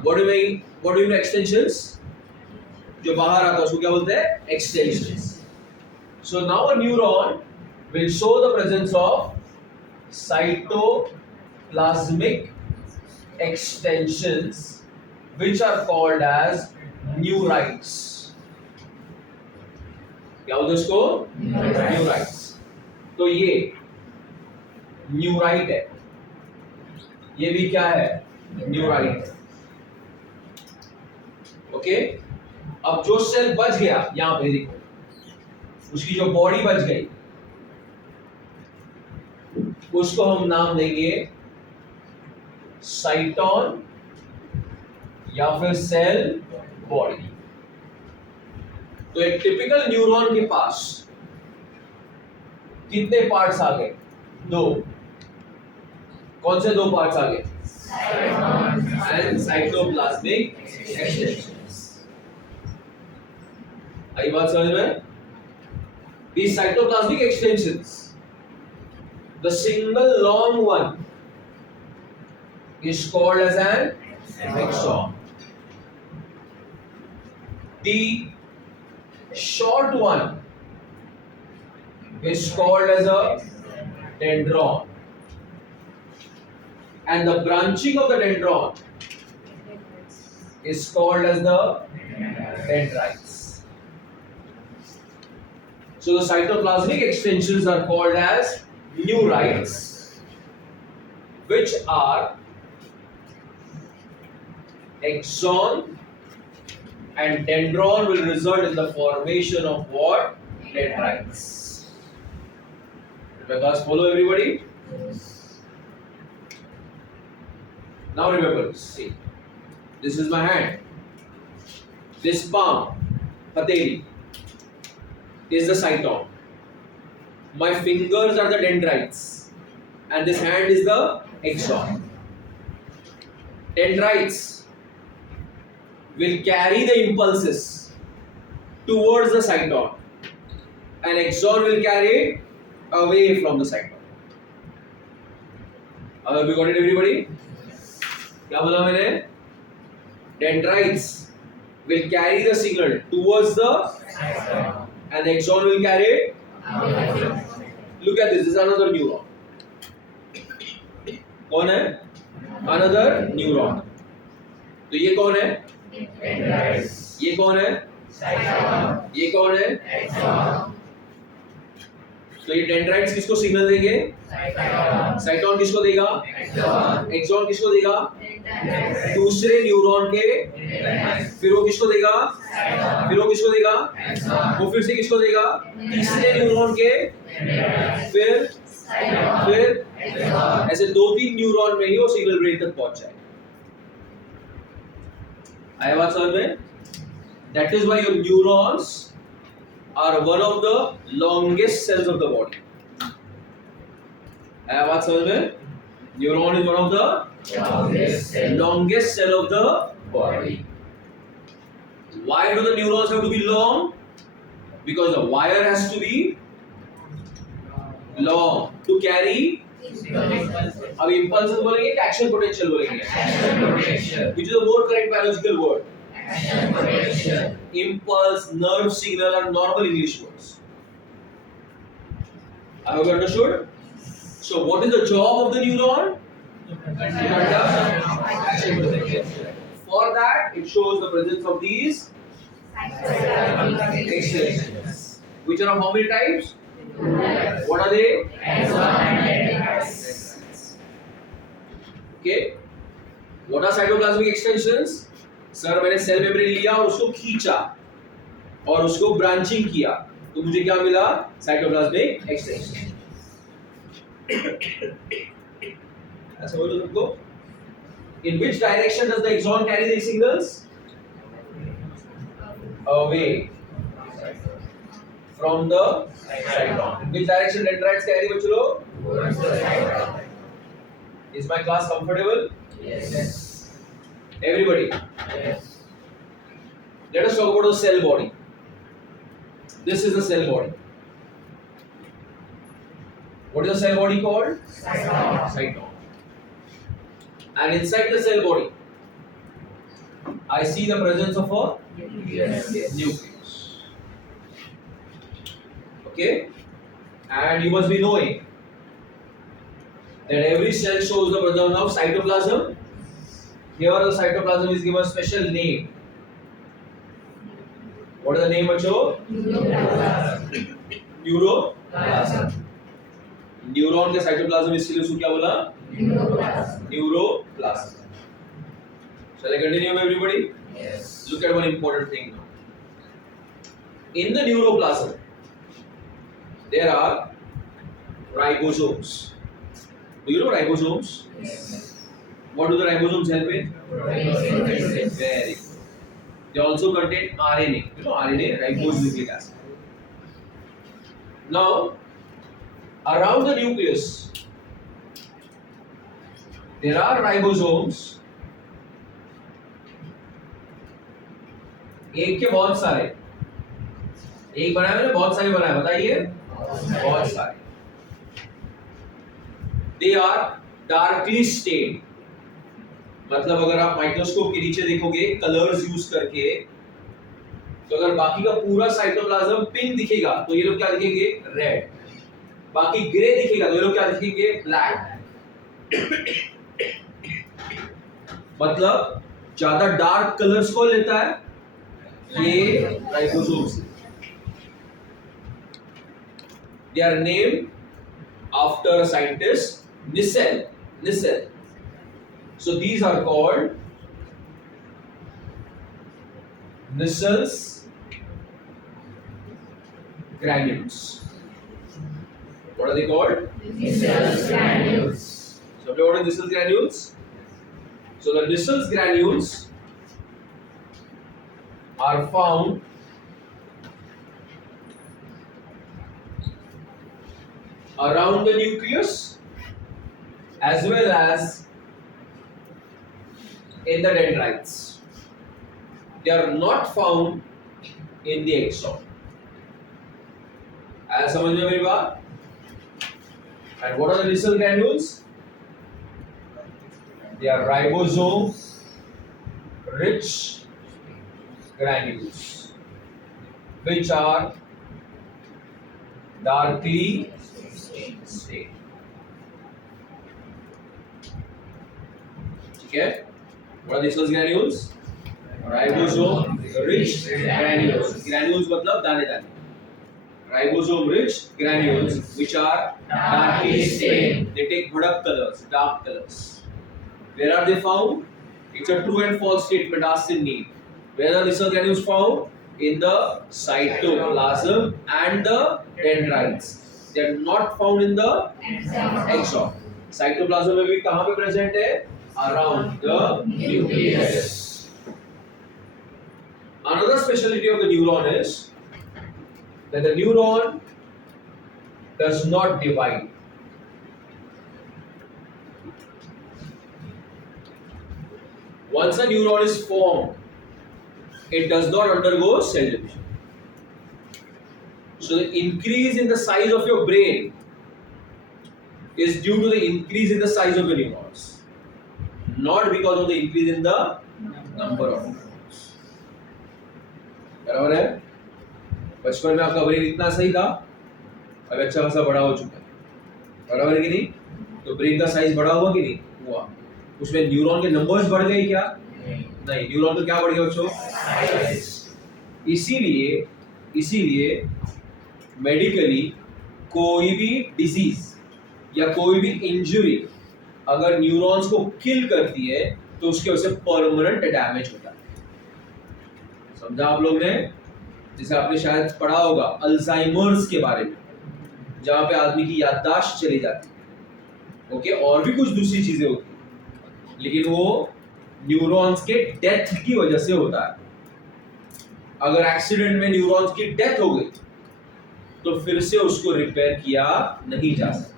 What do you mean extensions? जो बाहर आता है उसको क्या बोलते हैं? Extensions. So now a neuron will show the presence of cytoplasmic extensions which are called as neurites. क्या बोलते हैं इसको? न्यूराइट्स। तो ये न्यूराइट है, ये भी क्या है? न्यूराइट है। ओके, अब जो सेल बच गया यहां पे देखो, उसकी जो बॉडी बच गई उसको हम नाम देंगे साइटॉन या फिर सेल बॉडी। तो एक टिपिकल न्यूरॉन के पास कितने पार्ट्स आ गए? 2। कौन से 2 पार्ट्स आ गए? And cytoplasmic extensions. आई बात समझ में? These cytoplasmic extensions, the single long one is called as an axon. The short one is called as a dendron, and the branching of the dendron is called as the dendrites. So the cytoplasmic extensions are called as neurites, which are axon and dendron will result in the formation of what? Dendrites. Because follow everybody. Now remember, see, this is my hand. This palm, pateli, is the cyton. My fingers are the dendrites, and this hand is the axon. Dendrites will carry the impulses towards the cyton, and axon will carry it away from the cyton. Have we got it, everybody? क्या बोला मैंने? Dendrites will carry the signal towards the and the axon will carry it. Look at this. This is another neuron. कौन है? Another neuron. तो ये कौन है? ये कौन है? ये कौन है? तो ये डेंड्राइट्स किसको सिग्नल देंगे? साइटोन किसको देगा? एक्सॉन किसको देगा? दूसरे न्यूरॉन के। फिर वो किसको देगा? फिर वो किसको देगा? वो फिर से किसको देगा? तीसरे न्यूरॉन के। फिर ऐसे 2-3 न्यूरॉन में ही वो सिग्नल ब्रेन तक पहुंच जाए। आया बात समझ में? That is why your neurons are one of the longest cells of the body. आया बात समझ में? Neuron is one of the longest cell of the body. Why do the neurons have to be long? Because the wire has to be long to carry. अब impulses बोलेंगे कि action potential बोलेंगे? Which is a more correct biological word? Impulse, nerve signal are normal English words. I hope you understood. So, what is the job of the neuron? To conduct action potential. For that, it shows the presence of these extensions, which are of how many types? What are they? Okay. What are cytoplasmic extensions? Sir मैंने cell membrane लिया और उसको खींचा और उसको branching किया तो मुझे क्या मिला? Cytoplasmic extension. ऐसा बोलो सबको। In which direction does the axon carry these signals? Away from the cyton. In which direction dendrites carry, बच्चों लोग? Is my class comfortable? Yes. Everybody? Yes. Let us talk about the cell body. This is the cell body. What is the cell body called? Cyton. And inside the cell body, I see the presence of a nucleus. Okay? And you must be knowing that every cell shows the presence of cytoplasm. Here the cytoplasm is given a special name. What is the name, बच्चों? Neuroplasm. Neuron के cytoplasm इसलिए उसको क्या बोला? Neuroplasm. Shall I continue, everybody? Yes. Look at one important thing now. In the neuroplasm, there are ribosomes. Do you know ribosomes? Yes. What do the ribosomes help in? Very good. They also contain RNA. You know RNA, ribonucleic acid. Now, around the nucleus, there are ribosomes. एक के बहुत सारे, एक बनाया मैंने, बहुत सारे बनाए, बताइए? बहुत सारे. They are darkly stained. मतलब अगर आप माइक्रोस्कोप के नीचे देखोगे कलर्स यूज करके तो अगर बाकी का पूरा साइटोप्लाज्म पिंक दिखेगा तो ये लोग क्या दिखेंगे? रेड। बाकी ग्रे दिखेगा तो ये लोग क्या दिखेंगे? ब्लैक। मतलब ज्यादा डार्क कलर्स को लेता है ये ribosomes. They are named after a scientist, Nissel. Nissel. So these are called Nissel's granules. What are they called? Nissel's granules. So what are Nissel's granules? So the Nissel's granules are found around the nucleus as well as in the dendrites. They are not found in the axon. आया समझ में मेरी बात? And what are the Nissel granules? They are ribosome rich granules which are darkly stained. ठीक है? What are Nissel's granules? Ribosome rich granules. Granules मतलब दाने दाने. Ribosome rich granules which are darkly stained. They take bhadak colors, dark colors. Where are they found? It's a true and false statement asked in NEET. Where are Nissel granules found? In the cytoplasm and the dendrites. They are not found in the axon. Cytoplasm में भी कहाँ पे present है? Around the nucleus. Another specialty of the neuron is that the neuron does not divide. Once a neuron is formed, it does not undergo cell division. So the increase in the size of your brain is due to the increase in the size of the neurons, not because of the increase in the number of neurons. बराबर है? बचपन में आपका brain इतना सही था, अब अच्छा खासा बड़ा हो चुका है, बराबर है कि नहीं? तो ब्रेन का साइज बड़ा हुआ कि नहीं हुआ? उसमें न्यूरॉन के नंबर्स बढ़ गए क्या? नहीं, न्यूरॉन का क्या बढ़ गया बच्चों? इसीलिए मेडिकली कोई भी डिजीज या कोई भी इंजरी अगर न्यूरॉन्स को किल करती है तो उसके वजह से परमानेंट डैमेज होता है। समझा आप लोग ने? जैसे आपने शायद पढ़ा होगा अल्जाइमर्स के बारे में, जहां पे आदमी की याददाश्त चली जाती है, ओके, और भी कुछ दूसरी चीजें होती है, लेकिन वो न्यूरॉन्स के डेथ की वजह से होता है। अगर एक्सीडेंट में न्यूरॉन्स की डेथ हो गई तो फिर से उसको रिपेयर किया नहीं जा सकता।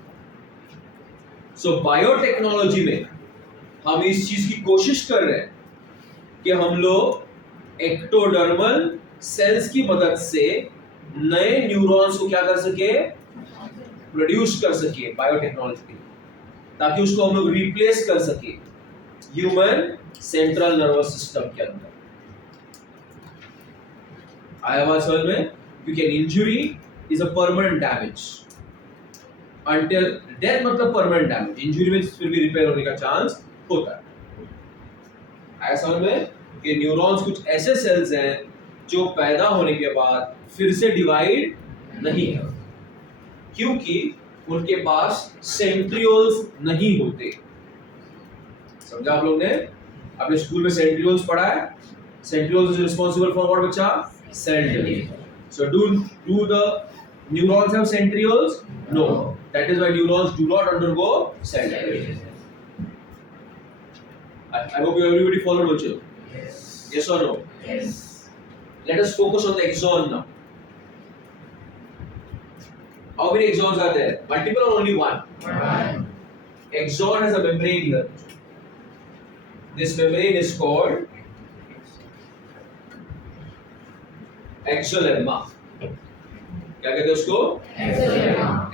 सो बायोटेक्नोलॉजी में हम इस चीज की कोशिश कर रहे हैं कि हम लोग एक्टोडर्मल सेल्स की मदद से नए न्यूरॉन्स को क्या कर सके? प्रोड्यूस कर सके बायोटेक्नोलॉजी के, ताकि उसको हम लोग रिप्लेस कर सके ह्यूमन सेंट्रल नर्वस सिस्टम के अंदर। आया बात समझ में? क्योंकि injury is a permanent damage until death, मतलब परमानेंट डैमेज। इंजुरी में फिर भी रिपेयर होने का चांस होता है। आया समझ में? कि न्यूरॉन्स कुछ ऐसे सेल्स हैं जो पैदा होने के बाद फिर से डिवाइड नहीं करते, क्योंकि उनके पास सेंट्रियोल्स नहीं होते। समझा आप लोग ने? आपने स्कूल में सेंट्रियोल्स पढ़ा है? Centrioles is responsible for what बच्चा? Cell division. So do the neurons have centrioles? No. That is why neurons do not undergo cell division. I hope everybody followed what you. Yes or no? Yes. Let us focus on the axon now. How many axons are there? Multiple or only one? One. Axon has a membrane here. This membrane is called axolemma. क्या कहते हैं उसको?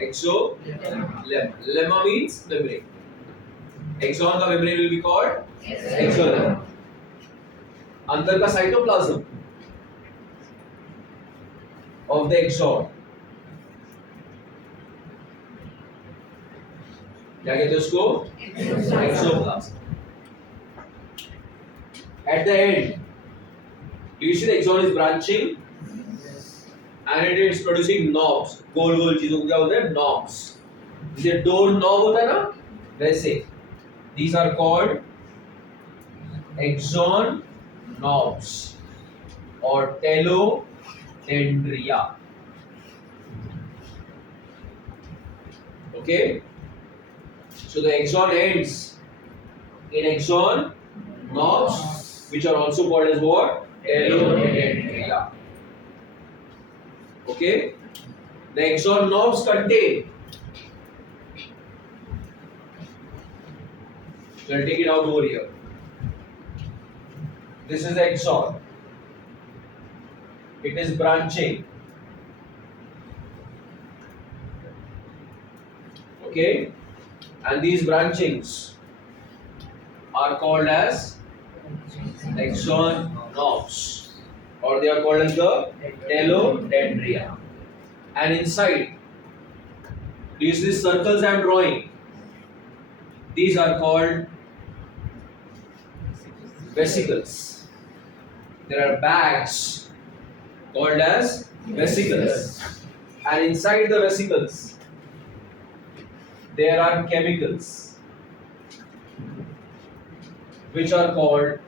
Axolemma. Lemma means membrane. Axon का membrane will be called axolemma. अंदर का cytoplasm of the axon. क्या कहते हैं उसको? Exoplast. At the end, do you see the axon is branching and it is producing knobs. गोल गोल चीजों को क्या बोलते हैं? Knobs. जैसे डोर नॉब होता है ना, वैसे these are called axon knobs or telodendria. Okay, so the axon ends in axon knobs, which are also called as what? Telodendria. Okay, the axon knobs contain. We'll take it out over here. This is the axon. It is branching. Okay, and these branchings are called as axon knobs, or they are called as the telodendria. And inside, these circles I am drawing, these are called vesicles. There are bags called as vesicles, and inside the vesicles there are chemicals which are called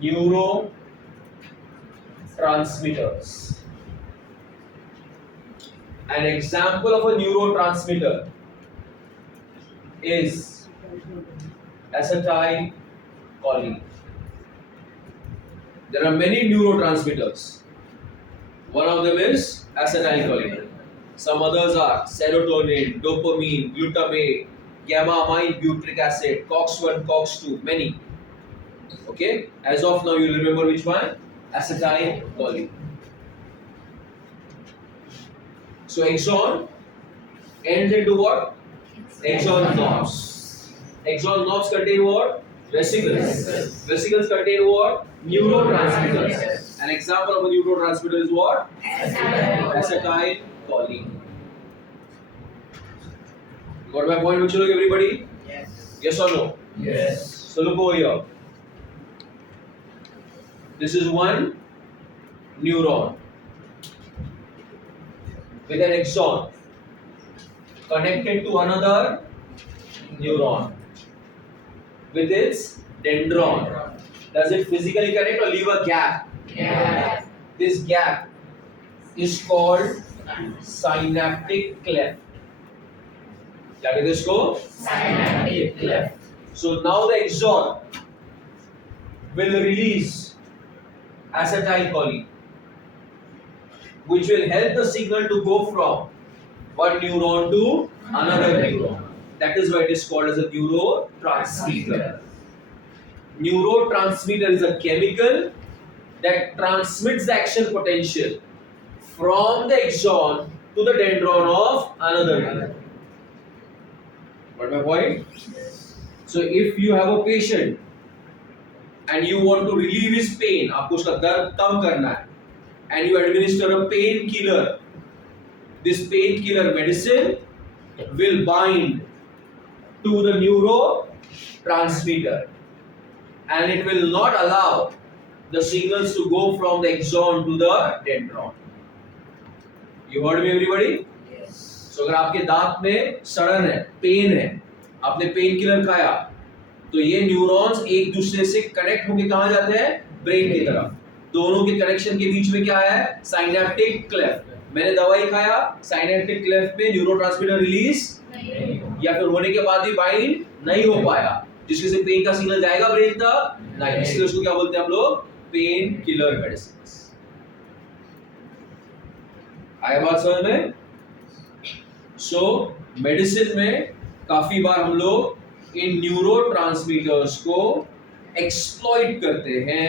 neurotransmitters. An example of a neurotransmitter is acetylcholine. There are many neurotransmitters. One of them is acetylcholine. Some others are serotonin, dopamine, glutamate, gamma-amine butyric acid, COX-1, COX-2, many. Okay, as of now you remember which one? Acetylcholine. So axon ends into what? Axon knobs. Axon knobs contain what? Vesicles. Vesicles contain what? Neurotransmitters. An example of a neurotransmitter is what? Acetylcholine. Got my point, Machulok, everybody? Yes. Yes or no? Yes. So look over here. This is one neuron with an axon connected to another neuron with its dendron. Does it physically connect or leave a gap? Yeah. This gap is called synaptic cleft. क्या कहते हैं इसको? Synaptic cleft. So now the axon will release acetylcholine, which will help the signal to go from one neuron to another neuron. That is why it is called as a neurotransmitter. Neurotransmitter is a chemical that transmits the action potential from the axon to the dendron of another neuron. Got my point? So if you have a patient and you want to relieve his pain, आपको उसका दर्द कम करना है, and you administer a painkiller, this painkiller medicine will bind to the neurotransmitter and it will not allow the signals to go from the axon to the dendron. You heard me, everybody? Yes. So अगर आपके दांत में सड़न है, pen है, आपने pain killer खाया, तो ये न्यूरॉन्स एक दूसरे से कनेक्ट होके कहाँ जाते हैं? ब्रेन की तरफ. दोनों के कनेक्शन के बीच में क्या है? Synaptic cleft. मैंने दवाई खाया, साइनेप्टिक क्लेफ्ट में न्यूरोट्रांसमीटर रिलीज या फिर होने के बाद भी बाइंड नहीं हो पाया, जिसके से पेन का सिग्नल जाएगा ब्रेन तक नहीं. इसलिए उसको क्या बोलते हैं हम लोग? Pain killer medicine. आया बात समझ में? सो मेडिसिन में काफी बार हम लोग इन न्यूरोट्रांसमीटर्स को एक्सप्लॉइट करते हैं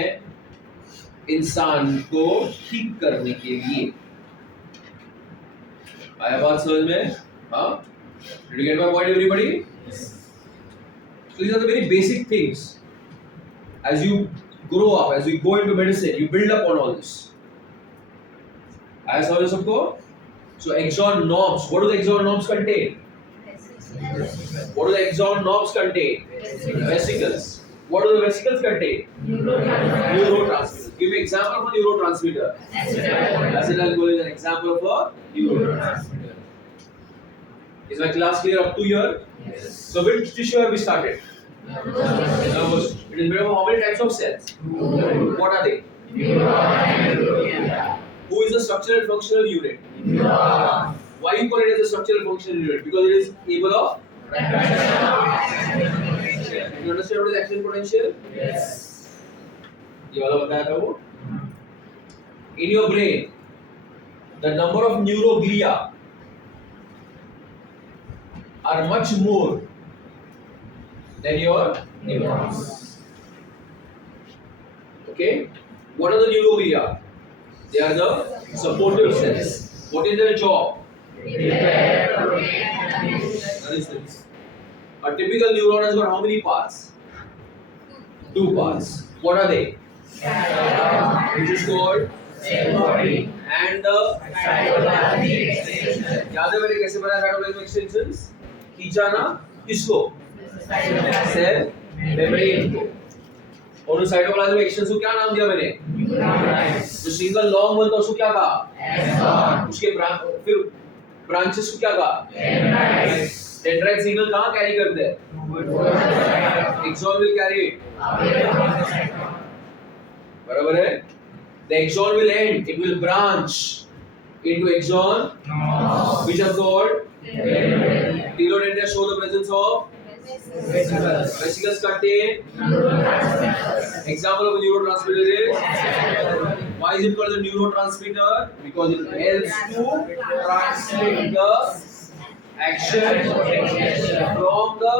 इंसान को ठीक करने के लिए. आया बात समझ में? हाँ? Did you get my point, everybody? So these are the very basic things. As you grow up, as you go into medicine, you build up on all this. आया समझ सबको? So axon knobs. What do the axon knobs contain? What do the axon knobs contain? Vesicles. What do the vesicles contain? Neurotransmitters. Give me example of a neurotransmitter. Acetylcholine is an example of a neurotransmitter. Is my class clear up to here? Yes. So which tissue have we started? Nervous. It is made up of how many types of cells? What are they? Who is the structural and functional unit? Why you call it as a structural functional unit? Because it is able of. You understand what is action potential? Yes. ये वाला बताया था वो. In your brain, the number of neuroglia are much more than your neurons. Okay? What are the neuroglia? They are the supportive cells. What is their job? Resistance. A typical neuron has got how many parts? 2 parts. What are they? Which is called and the याद है मैंने कैसे बनाया cytoplasm extensions? खींचा ना किसको? Cell membrane को. और उस साइटोप्लाज्म एक्सटेंशन को क्या नाम दिया मैंने? जो सिंगल लॉन्ग वन था उसको क्या कहा? उसके फिर ब्रांचेस को क्या कहा? डेंड्राइट सिग्नल कहाँ कैरी करते हैं? Axon will carry it. बराबर है? The axon will end. It will branch into axon, which are called telodendria. Show the presence of vesicles contain. Example of a neurotransmitter is. Why is it called a neurotransmitter? Because it helps to transmit the action from the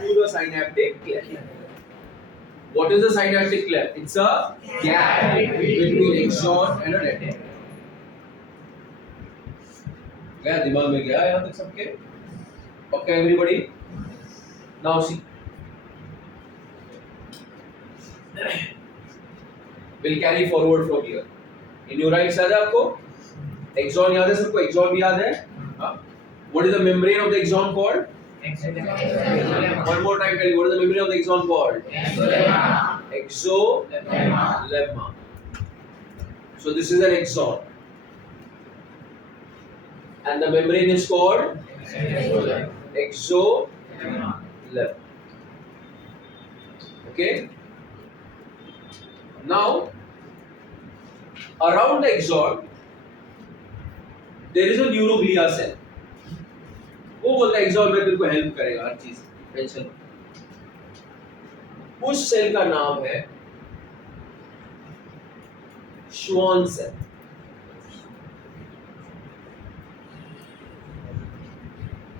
to the synaptic cleft. What is the synaptic cleft? It's a gap between axon and a dendron. गया दिमाग में गया यहाँ तक सबके? Okay, everybody. Now see. We'll carry forward from here. In your right side आपको axon याद है सबको? Axon भी याद है? हाँ? What is the membrane of the axon called? One more time, tell you what is the membrane of the axon called? Exolemma. So this is an axon, and the membrane is called exolemma. Okay. Now, around the axon, there is a neuroglia cell. वो बोलता है axon में तेरे को help करेगा हर चीज, tension. उस cell का नाम है श्वान सेल.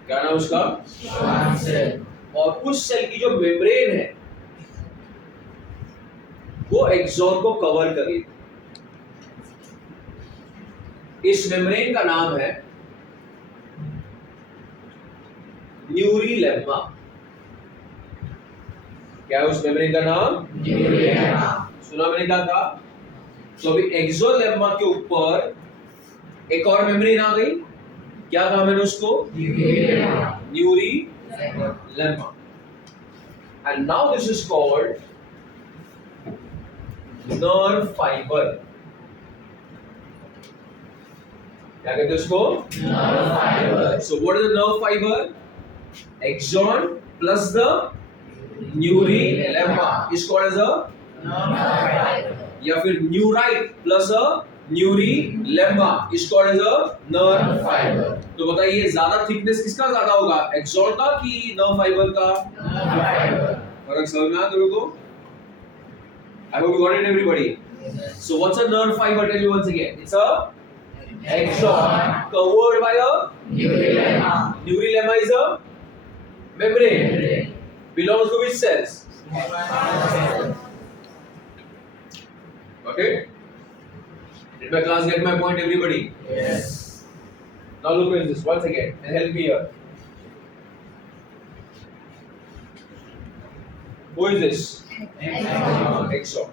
क्या नाम उसका? Schwann cell. और उस सेल की जो मेम्ब्रेन है वो एक्सॉन को कवर करेगी. इस मेम्ब्रेन का नाम है न्यूरीलेम्मा. क्या है उस मेम्ब्रेन का नाम? न्यूरीलेम्मा. सुना मैंने क्या था? तो अभी एक्सोलेम्मा के ऊपर एक और मेम्ब्रेन आ गई. क्या कहा मैंने उसको? Neurilemma. And now this is called nerve fibre. क्या कहते हैं उसको? Nerve fibre. So what is the nerve fibre? Axon plus the neurilemma is called as a nerve fiber. या फिर न्यूराइट plus a न्यूरीलेम्मा is called as a nerve fiber. तो बताइए ज्यादा thickness किसका ज्यादा होगा? एक्सॉन का कि नर्व फाइबर का? Nerve fibre. फर्क समझ में आया तुम लोगों को? I hope you got it, everybody. So what's a nerve fiber? Tell me once again. It's a axon covered by a न्यूरीलेम्मा. न्यूरीलेम्मा is a membrane. Belongs to which cells? Okay? Did my class get my point, everybody? Yes. Now look at this once again and help me here. Who is this? Axon.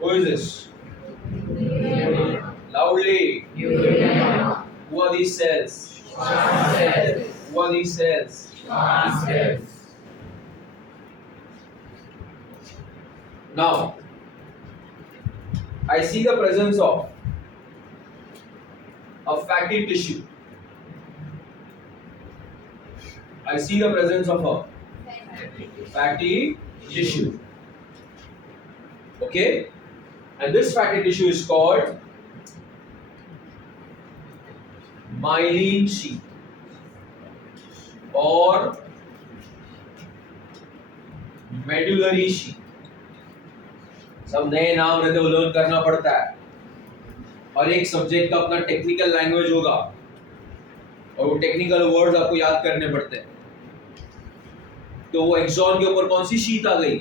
Who is this? Loudly. Who are these cells? Who are these cells? Now, I see the presence of a fatty tissue. I see the presence of a fatty tissue. Okay? And this fatty tissue is called myelin sheath or medullary sheath. सब नए नाम रहते हैं, learn करना पड़ता है और एक सब्जेक्ट का अपना टेक्निकल लैंग्वेज होगा और वो टेक्निकल वर्ड्स आपको याद करने पड़ते हैं. तो वो एक्सॉन के ऊपर कौन सी शीट आ गई?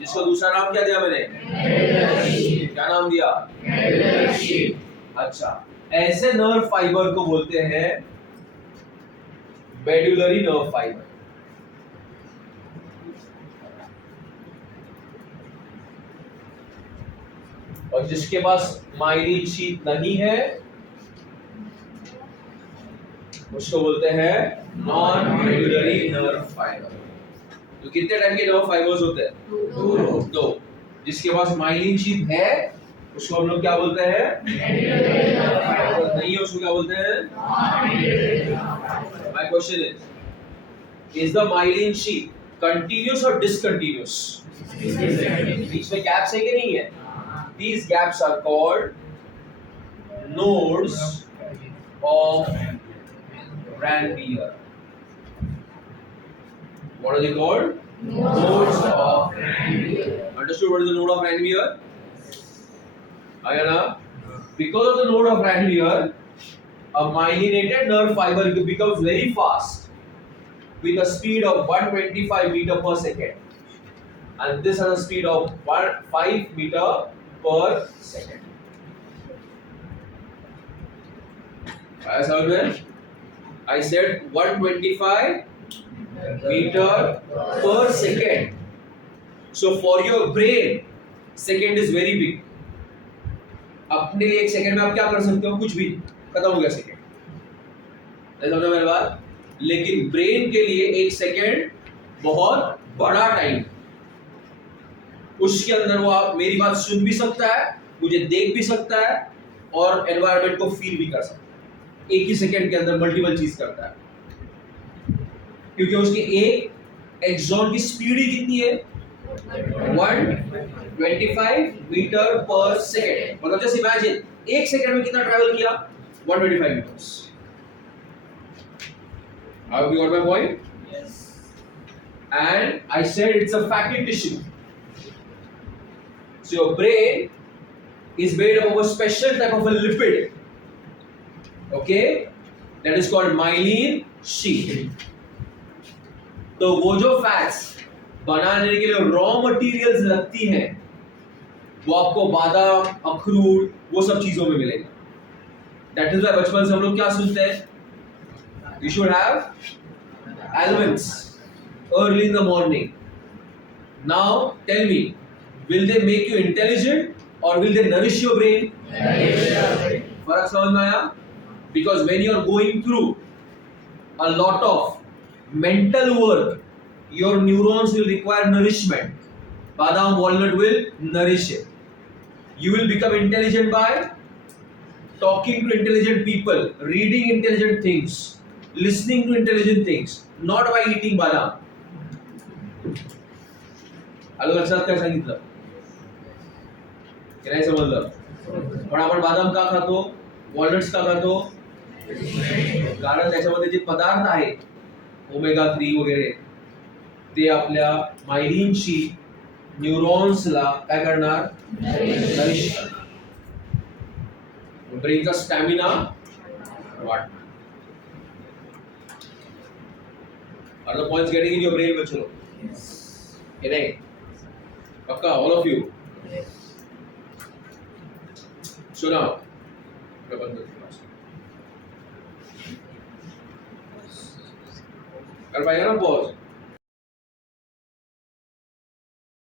जिसका दूसरा नाम क्या दिया मैंने? क्या नाम दिया? अच्छा, ऐसे नर्व फाइबर को बोलते हैं मेडुलरी नर्व फाइबर. और जिसके पास माइलिन शीट नहीं है उसको बोलते हैं नॉन मेडुलरी नर्व फाइबर. तो कितने टाइप के नर्व फाइबर्स होते हैं? दो. जिसके पास माइलिन शीट है उसको हम लोग क्या बोलते हैं? नहीं है उसको क्या बोलते हैं? My question is the myelin sheath continuous और डिसकंटिन्यूअस? बीच में गैप्स है कि नहीं है? These gaps are called nodes of Ranvier. What are they called? Nodes of Ranvier. Understood what is the node of Ranvier? Ayana? Because of the node of Ranvier, a myelinated nerve fiber becomes very fast with a speed of 125 meter per second. And this has a speed of 5 meter per second. I said 125 meter per second. So for your brain, second is very big. अपने लिए एक second में आप क्या कर सकते हो? कुछ भी. खत्म हो गया सेकंड. समझो मेरी बात? लेकिन ब्रेन के लिए एक सेकंड बहुत बड़ा टाइम. उसके अंदर वो आप मेरी बात सुन भी सकता है, मुझे देख भी सकता है और एनवायरनमेंट को फील भी कर सकता है. एक ही सेकंड के अंदर मल्टीपल चीज करता है क्योंकि उसके एक एक्सॉन की स्पीड ही कितनी है? 125 मीटर पर सेकंड. मतलब जस्ट इमेजिन एक सेकंड में कितना ट्रैवल किया? 125 metres. Have you got my point? Yes. And I said it's a fatty tissue. So your brain is made up of a special type of a lipid. Okay? That is called myelin sheath. तो वो जो fats बनाने के लिए raw materials लगती हैं वो आपको बादाम, अखरोट वो सब चीजों में मिलेगा. दैट इज व्हाई बचपन से हम लोग क्या सुनते हैं? You should have almonds early in the morning. Now tell me, will they make you intelligent or will they nourish your brain? फर्क समझ में आया? Because when you are going through a lot of mental work, your neurons will require nourishment. Badam, walnut will nourish it. You will become intelligent by talking to intelligent people, reading intelligent things, listening to intelligent things, not by eating badam. आलं लक्षात काय सांगितलं? की नाही समजलं? पण आपण बदाम का खातो? वॉलनट्स का खातो? कारण त्याच्यामध्ये जे पदार्थ आहेत ओमेगा 3 वगैरे ते आपल्या मायलिनशी न्यूरॉन्सला काय करणार? नरिश करणार. ब्रेनचा स्टॅमिना वाढणार. Are the points getting in your brain, बच्चों? ये नहीं? पक्का, all of you. So now, कर पाएगा ना पॉज?